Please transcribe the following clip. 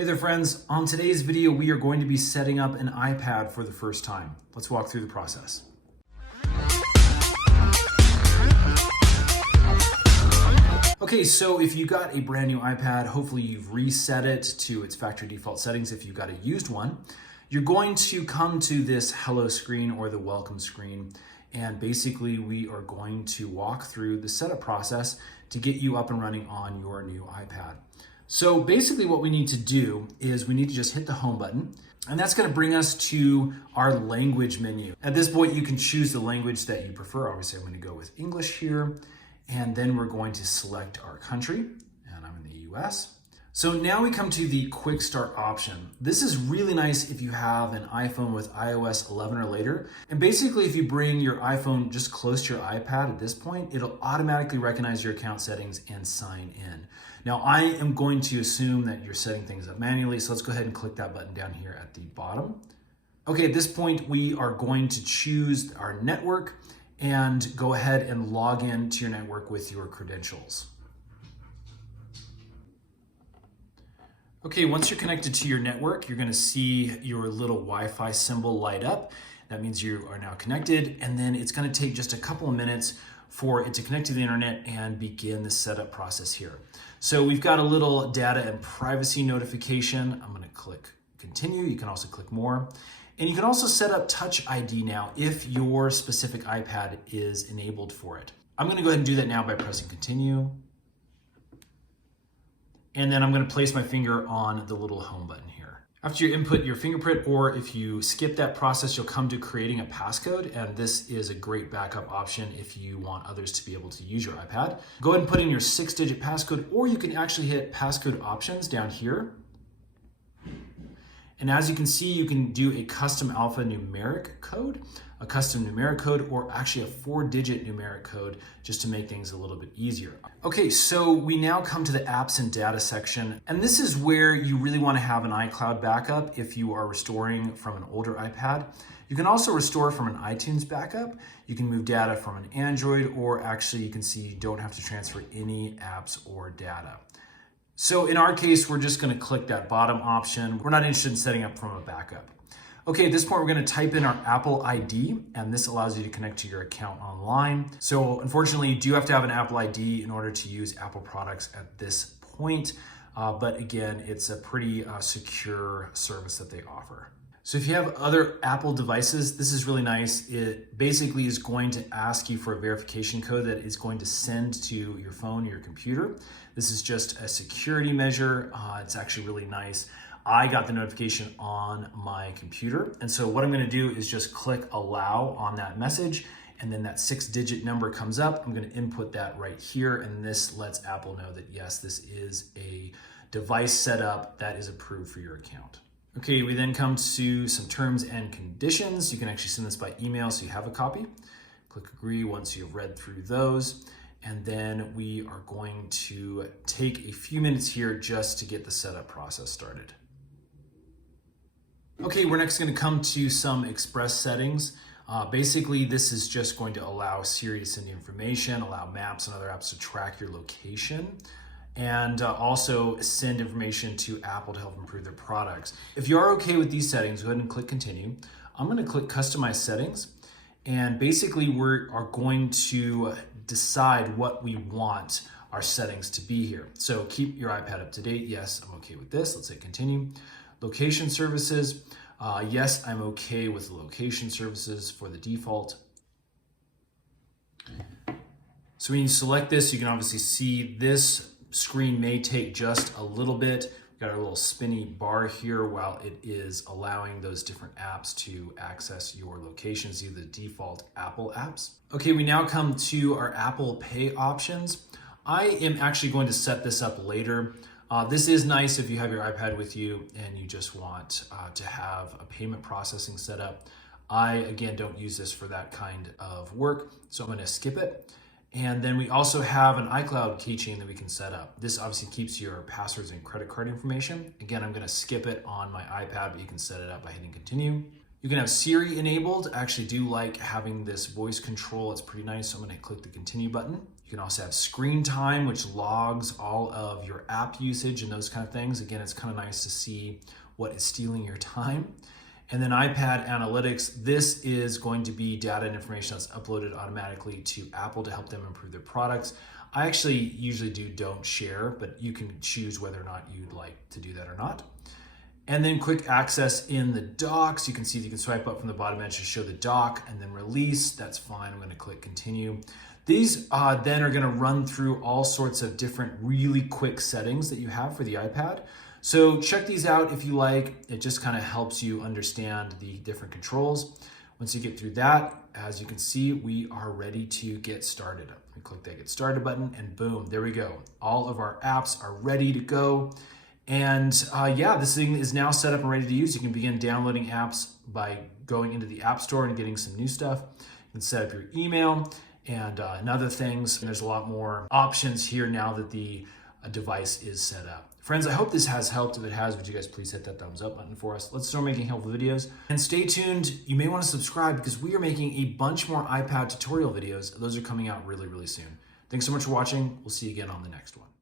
Hey there friends, on today's video we are going to be setting up an iPad for the first time. Let's walk through the process. Okay, so if you got a brand new iPad, hopefully you've reset it to its factory default settings if you've got a used one. You're going to come to this hello screen or the welcome screen, and basically we are going to walk through the setup process to get you up and running on your new iPad. So basically what we need to do is we need to just hit the home button, and that's going to bring us to our language menu. At this point, you can choose the language that you prefer. Obviously, I'm going to go with English here, and then we're going to select our country, and I'm in the US. So now we come to the quick start option. This is really nice if you have an iPhone with iOS 11 or later. And basically, if you bring your iPhone just close to your iPad at this point, it'll automatically recognize your account settings and sign in. Now, I am going to assume that you're setting things up manually, so let's go ahead and click that button down here at the bottom. Okay, at this point, we are going to choose our network and go ahead and log in to your network with your credentials. Okay, once you're connected to your network, you're gonna see your little Wi-Fi symbol light up. That means you are now connected, and then it's gonna take just a couple of minutes for it to connect to the internet and begin the setup process here. So we've got a little data and privacy notification. I'm gonna click continue. You can also click more. And you can also set up Touch ID now if your specific iPad is enabled for it. I'm gonna go ahead and do that now by pressing continue. And then I'm going to place my finger on the little home button here. After you input your fingerprint, or if you skip that process, you'll come to creating a passcode. And this is a great backup option if you want others to be able to use your iPad. Go ahead and put in your 6-digit passcode, or you can actually hit passcode options down here. And as you can see, you can do a custom alphanumeric code, a custom numeric code, or actually a 4-digit numeric code just to make things a little bit easier. Okay, so we now come to the apps and data section, and this is where you really want to have an iCloud backup if you are restoring from an older iPad. You can also restore from an iTunes backup. You can move data from an Android, or actually you can see you don't have to transfer any apps or data. So in our case, we're just going to click that bottom option. We're not interested in setting up from a backup. Okay, at this point, we're going to type in our Apple ID, and this allows you to connect to your account online. So unfortunately, you do have to have an Apple ID in order to use Apple products at this point. But again, it's a pretty secure service that they offer. So if you have other Apple devices, this is really nice. It basically is going to ask you for a verification code that is going to send to your phone or your computer. This is just a security measure. It's actually really nice. I got the notification on my computer. And so what I'm gonna do is just click allow on that message, and then that 6-digit number comes up. I'm gonna input that right here, and this lets Apple know that yes, this is a device setup that is approved for your account. Okay, we then come to some terms and conditions. You can actually send this by email so you have a copy. Click agree once you've read through those. And then we are going to take a few minutes here just to get the setup process started. Okay, we're next going to come to some express settings. Basically, this is just going to allow Siri to send you information, allow maps and other apps to track your location, and also send information to Apple to help improve their products. If you are okay with these settings, go ahead and click continue. I'm going to click customize settings, and basically we are going to decide what we want our settings to be here. So keep your iPad up to date. Yes, I'm okay with this. Let's say continue. Location services. Yes, I'm okay with the location services for the default. So when you select this, you can obviously see this screen may take just a little bit. We've got our little spinny bar here while it is allowing those different apps to access your locations, either the default Apple apps. Okay, we now come to our Apple Pay options. I am actually going to set this up later. This is nice if you have your iPad with you and you just want to have a payment processing set up. I, again, don't use this for that kind of work, so I'm going to skip it. And then we also have an iCloud keychain that we can set up. This obviously keeps your passwords and credit card information. Again, I'm going to skip it on my iPad, but you can set it up by hitting continue. You can have Siri enabled. I actually do like having this voice control. It's pretty nice. So I'm going to click the continue button. You You can also have screen time, which logs all of your app usage and those kind of things. Again, it's kind of nice to see what is stealing your time. And then iPad Analytics, this is going to be data and information that's uploaded automatically to Apple to help them improve their products. I actually usually don't share, but you can choose whether or not you'd like to do that or not. And then quick access in the dock. So you can see that you can swipe up from the bottom edge to show the dock, and then release. That's fine. I'm going to click continue. These then are going to run through all sorts of different really quick settings that you have for the iPad. So check these out if you like. It just kind of helps you understand the different controls. Once you get through that, as you can see, we are ready to get started. We click that get started button and boom, there we go. All of our apps are ready to go. And yeah, this thing is now set up and ready to use. You can begin downloading apps by going into the App Store and getting some new stuff. You can set up your email and other things. And there's a lot more options here now that the device is set up. Friends, I hope this has helped. If it has, would you guys please hit that thumbs up button for us? Let's start making helpful videos. And stay tuned. You may want to subscribe because we are making a bunch more iPad tutorial videos. Those are coming out really, really soon. Thanks so much for watching. We'll see you again on the next one.